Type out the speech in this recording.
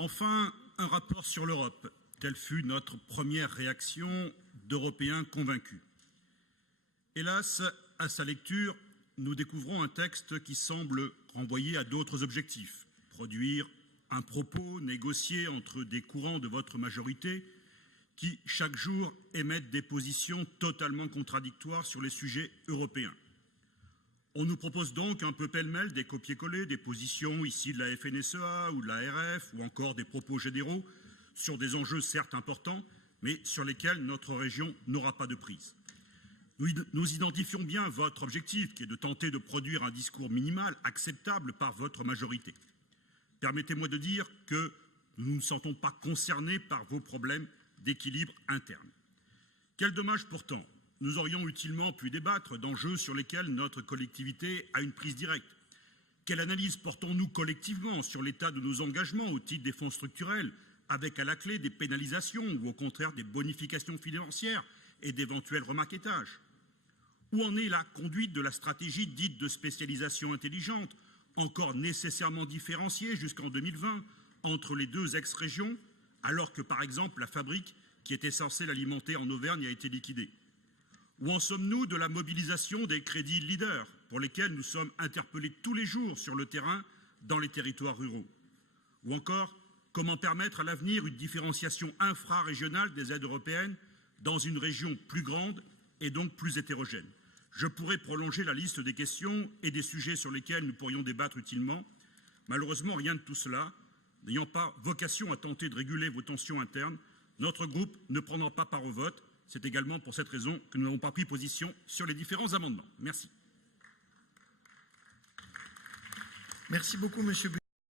Enfin, un rapport sur l'Europe. Telle fut notre première réaction d'Européens convaincus. Hélas, à sa lecture, nous découvrons un texte qui semble renvoyer à d'autres objectifs. Produire un propos négocié entre des courants de votre majorité qui, chaque jour, émettent des positions totalement contradictoires sur les sujets européens. On nous propose donc un peu pêle-mêle des copier-coller, des positions ici de la FNSEA ou de la RF, ou encore des propos généraux sur des enjeux certes importants, mais sur lesquels notre région n'aura pas de prise. Nous identifions bien votre objectif, qui est de tenter de produire un discours minimal acceptable par votre majorité. Permettez-moi de dire que nous ne nous sentons pas concernés par vos problèmes d'équilibre interne. Quel dommage pourtant! Nous aurions utilement pu débattre d'enjeux sur lesquels notre collectivité a une prise directe. Quelle analyse portons-nous collectivement sur l'état de nos engagements au titre des fonds structurels, avec à la clé des pénalisations ou au contraire des bonifications financières et d'éventuels remarquetages? Où en est la conduite de la stratégie dite de spécialisation intelligente, encore nécessairement différenciée jusqu'en 2020 entre les deux ex-régions, alors que par exemple la fabrique qui était censée l'alimenter en Auvergne a été liquidée? Où en sommes-nous de la mobilisation des crédits leaders pour lesquels nous sommes interpellés tous les jours sur le terrain dans les territoires ruraux? Ou encore, comment permettre à l'avenir une différenciation infrarégionale des aides européennes dans une région plus grande et donc plus hétérogène? Je pourrais prolonger la liste des questions et des sujets sur lesquels nous pourrions débattre utilement. Malheureusement, rien de tout cela. N'ayant pas vocation à tenter de réguler vos tensions internes, notre groupe ne prendra pas part au vote. C'est également pour cette raison que nous n'avons pas pris position sur les différents amendements. Merci. Merci beaucoup, Monsieur.